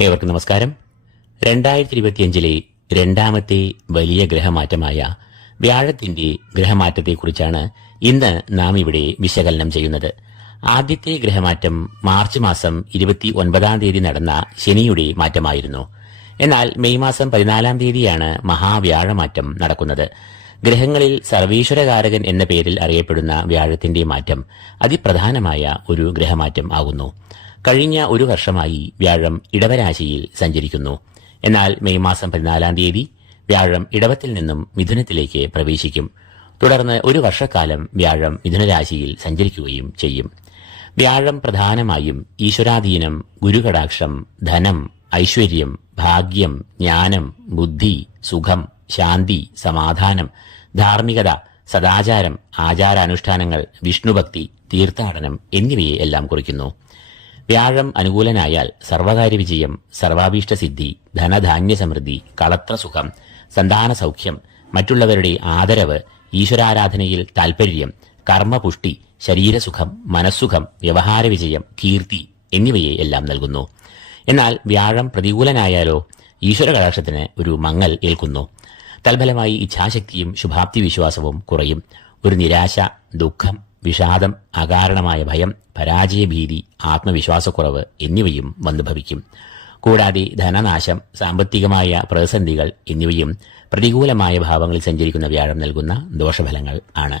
ഏവർക്കും നമസ്കാരം. രണ്ടായിരത്തി ഇരുപത്തിയഞ്ചിലെ രണ്ടാമത്തെ വലിയ ഗ്രഹമാറ്റമായ വ്യാഴത്തിന്റെ ഗ്രഹമാറ്റത്തെക്കുറിച്ചാണ് ഇന്ന് നാം ഇവിടെ വിശകലനം ചെയ്യുന്നത്. ആദ്യത്തെ ഗ്രഹമാറ്റം മാർച്ച് മാസം ഇരുപത്തി ഒൻപതാം തീയതി നടന്ന ശനിയുടെ മാറ്റമായിരുന്നു. എന്നാൽ മെയ് മാസം പതിനാലാം തീയതിയാണ് മഹാവ്യാഴമാറ്റം നടക്കുന്നത്. ഗ്രഹങ്ങളിൽ സർവീശ്വരകാരകൻ എന്ന പേരിൽ അറിയപ്പെടുന്ന വ്യാഴത്തിന്റെ മാറ്റം അതിപ്രധാനമായ ഒരു ഗ്രഹമാറ്റം ആകുന്നു. കഴിഞ്ഞ ഒരു വർഷമായി വ്യാഴം ഇടവരാശിയിൽ സഞ്ചരിക്കുന്നു. എന്നാൽ മെയ് മാസം പതിനാലാം തീയതി വ്യാഴം ഇടവത്തിൽ നിന്നും മിഥുനത്തിലേക്ക് പ്രവേശിക്കും. തുടർന്ന് ഒരു വർഷക്കാലം വ്യാഴം മിഥുനരാശിയിൽ സഞ്ചരിക്കുകയും ചെയ്യും. വ്യാഴം പ്രധാനമായും ഈശ്വരാധീനം ഗുരുകടാക്ഷം ധനം ഐശ്വര്യം ഭാഗ്യം ജ്ഞാനം ബുദ്ധി സുഖം ശാന്തി സമാധാനം ധാർമ്മികത സദാചാരം ആചാരാനുഷ്ഠാനങ്ങൾ വിഷ്ണുഭക്തി തീർത്ഥാടനം എന്നിവയെ എല്ലാം കുറിക്കുന്നു. വ്യാഴം അനുകൂലനായാൽ സർവകാര്യ വിജയം സർവാഭീഷ്ട സിദ്ധി ധനധാന്യ സമൃദ്ധി കളത്ര സുഖം സന്താന സൗഖ്യം മറ്റുള്ളവരുടെ ആദരവ് ഈശ്വരാരാധനയിൽ താൽപര്യം കർമ്മപുഷ്ടി ശരീരസുഖം മനസ്സുഖം വ്യവഹാര വിജയം കീർത്തി എന്നിവയെ എല്ലാം നൽകുന്നു. എന്നാൽ വ്യാഴം പ്രതികൂലനായാലോ ഈശ്വര കടാക്ഷത്തിന് ഒരു മങ്ങൽ ഏൽക്കുന്നു. തൽഫലമായി ഇച്ഛാശക്തിയും ശുഭാപ്തി വിശ്വാസവും കുറയും. ഒരു നിരാശ ദുഃഖം വിഷാദം അകാരണമായ ഭയം പരാജയഭീതി ആത്മവിശ്വാസക്കുറവ് എന്നിവയും വന്നു ഭവിക്കും കൂടാതെ ധനനാശം സാമ്പത്തികമായ പ്രതിസന്ധികൾ എന്നിവയും പ്രതികൂലമായ ഭാവങ്ങളിൽ സഞ്ചരിക്കുന്ന വ്യാഴം നൽകുന്ന ദോഷഫലങ്ങൾ ആണ്.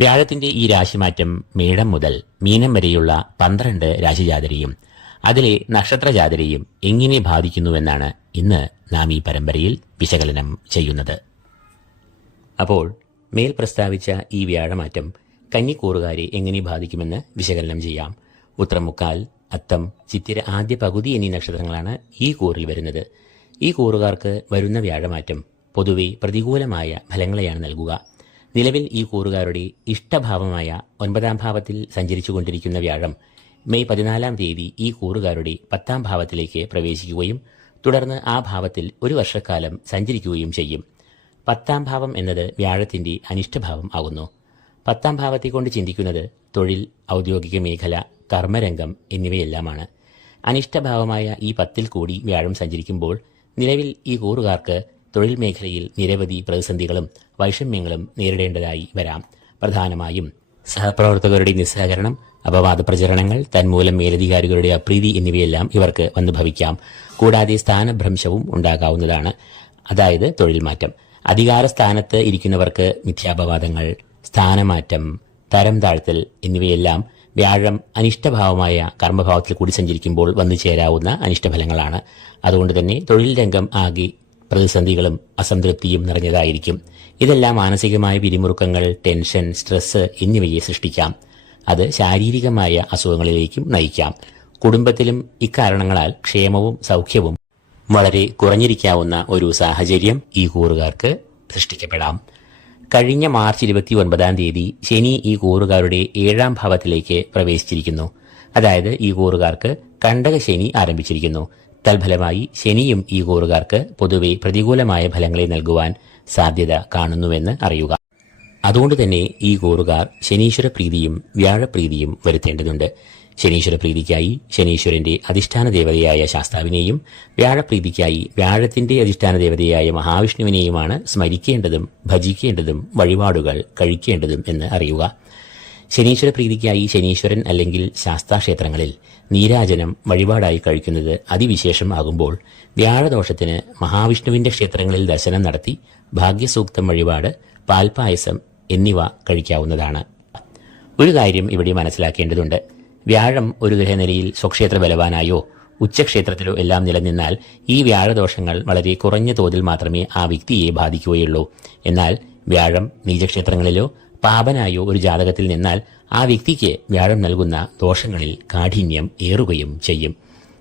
വ്യാഴത്തിന്റെ ഈ രാശിമാറ്റം മേടം മുതൽ മീനം വരെയുള്ള പന്ത്രണ്ട് രാശിജാതരെയും അതിലെ നക്ഷത്രജാതരെയും എങ്ങനെ ബാധിക്കുന്നുവെന്നാണ് ഇന്ന് നാം ഈ പരമ്പരയിൽ വിശകലനം ചെയ്യുന്നത്. അപ്പോൾ മേൽ പ്രസ്താവിച്ച ഈ വ്യാഴമാറ്റം കന്നിക്കൂറുകാരെ എങ്ങനെ ബാധിക്കുമെന്ന് വിശകലനം ചെയ്യാം. ഉത്രമുക്കാൽ അത്തം ചിത്തിര ആദ്യ പകുതി എന്നീ നക്ഷത്രങ്ങളാണ് ഈ കൂറിൽ വരുന്നത്. ഈ കൂറുകാർക്ക് വരുന്ന വ്യാഴമാറ്റം പൊതുവെ പ്രതികൂലമായ ഫലങ്ങളെയാണ് നൽകുക. നിലവിൽ ഈ കൂറുകാരുടെ ഇഷ്ടഭാവമായ ഒൻപതാം ഭാവത്തിൽ സഞ്ചരിച്ചുകൊണ്ടിരിക്കുന്ന വ്യാഴം മെയ് പതിനാലാം തീയതി ഈ കൂറുകാരുടെ പത്താം ഭാവത്തിലേക്ക് പ്രവേശിക്കുകയും തുടർന്ന് ആ ഭാവത്തിൽ ഒരു വർഷക്കാലം സഞ്ചരിക്കുകയും ചെയ്യും. പത്താം ഭാവം എന്നത് വ്യാഴത്തിന്റെ അനിഷ്ടഭാവം ആകുന്നു. പത്താം ഭാവത്തെ കൊണ്ട് ചിന്തിക്കുന്നത് തൊഴിൽ ഔദ്യോഗിക മേഖല കർമ്മരംഗം എന്നിവയെല്ലാമാണ്. അനിഷ്ടഭാവമായ ഈ പത്തിൽ കൂടി വ്യാഴം സഞ്ചരിക്കുമ്പോൾ നിലവിൽ ഈ കൂറുകാർക്ക് തൊഴിൽ മേഖലയിൽ നിരവധി പ്രതിസന്ധികളും വൈഷമ്യങ്ങളും നേരിടേണ്ടതായി വരാം. പ്രധാനമായും സഹപ്രവർത്തകരുടെ നിസ്സഹകരണം അപവാദ പ്രചരണങ്ങൾ തന്മൂലം മേലധികാരികളുടെ അപ്രീതി എന്നിവയെല്ലാം ഇവർക്ക് വന്നു ഭവിക്കാം. കൂടാതെ സ്ഥാനഭ്രംശവും ഉണ്ടാകാവുന്നതാണ്. അതായത് തൊഴിൽ മാറ്റം. അധികാര സ്ഥാനത്ത് ഇരിക്കുന്നവർക്ക് മിഥ്യാപവാദങ്ങൾ സ്ഥാനമാറ്റം തരം താഴ്ത്തൽ എന്നിവയെല്ലാം വ്യാഴം അനിഷ്ടഭാവമായ കർമ്മഭാവത്തിൽ കൂടി സഞ്ചരിക്കുമ്പോൾ വന്നു ചേരാവുന്ന അനിഷ്ടഫലങ്ങളാണ്. അതുകൊണ്ട് തന്നെ തൊഴിൽ രംഗം ആകെ പ്രതിസന്ധികളും അസംതൃപ്തിയും നിറഞ്ഞതായിരിക്കും. ഇതെല്ലാം മാനസികമായ പിരിമുറുക്കങ്ങൾ ടെൻഷൻ സ്ട്രെസ് എന്നിവയെ സൃഷ്ടിക്കാം. അത് ശാരീരികമായ അസുഖങ്ങളിലേക്കും നയിക്കാം. കുടുംബത്തിലും ഇക്കാരണങ്ങളാൽ ക്ഷേമവും സൗഖ്യവും വളരെ കുറഞ്ഞിരിക്കാവുന്ന ഒരു സാഹചര്യം ഈ കൂറുകാർക്ക് സൃഷ്ടിക്കപ്പെടാം. കഴിഞ്ഞ മാർച്ച് ഇരുപത്തി ഒൻപതാം തീയതി ശനി ഈ കൂറുകാരുടെ ഏഴാം ഭാവത്തിലേക്ക് പ്രവേശിച്ചിരിക്കുന്നു. അതായത് ഈ കൂറുകാർക്ക് കണ്ടക ശനി ആരംഭിച്ചിരിക്കുന്നു. തൽഫലമായി ശനിയും ഈ കൂറുകാർക്ക് പൊതുവെ പ്രതികൂലമായ ഫലങ്ങളെ നൽകുവാൻ സാധ്യത കാണുന്നുവെന്ന് അറിയുക. അതുകൊണ്ട് തന്നെ ഈ കൂറുകാർ ശനീശ്വര പ്രീതിയും വ്യാഴപ്രീതിയും വരുത്തേണ്ടതുണ്ട്. ശനീശ്വര പ്രീതിക്കായി ശനീശ്വരന്റെ അധിഷ്ഠാന ദേവതയായ ശാസ്താവിനെയും വ്യാഴപ്രീതിക്കായി വ്യാഴത്തിന്റെ അധിഷ്ഠാന ദേവതയായ മഹാവിഷ്ണുവിനെയുമാണ് സ്മരിക്കേണ്ടതും ഭജിക്കേണ്ടതും വഴിപാടുകൾ കഴിക്കേണ്ടതും എന്ന് അറിയുക. ശനീശ്വര പ്രീതിക്കായി ശനീശ്വരൻ അല്ലെങ്കിൽ ശാസ്താക്ഷേത്രങ്ങളിൽ നീരാജനം വഴിപാടായി കഴിക്കുന്നത് അതിവിശേഷം ആകുമ്പോൾ വ്യാഴദോഷത്തിന് മഹാവിഷ്ണുവിന്റെ ക്ഷേത്രങ്ങളിൽ ദർശനം നടത്തി ഭാഗ്യസൂക്തം വഴിപാട് പാൽപായസം എന്നിവ കഴിക്കാവുന്നതാണ്. ഒരു കാര്യം ഇവിടെ മനസ്സിലാക്കേണ്ടതുണ്ട്. വ്യാഴം ഒരു ഗ്രഹനിലയിൽ സ്വക്ഷേത്ര ബലവാനായോ ഉച്ചക്ഷേത്രത്തിലോ എല്ലാം നിലനിന്നാൽ ഈ വ്യാഴദോഷങ്ങൾ വളരെ കുറഞ്ഞ തോതിൽ മാത്രമേ ആ വ്യക്തിയെ ബാധിക്കുകയുള്ളൂ. എന്നാൽ വ്യാഴം നീചക്ഷേത്രങ്ങളിലോ പാപനായോ ഒരു ജാതകത്തിൽ നിന്നാൽ ആ വ്യക്തിക്ക് വ്യാഴം നൽകുന്ന ദോഷങ്ങളിൽ കാഠിന്യം ഏറുകയും ചെയ്യും.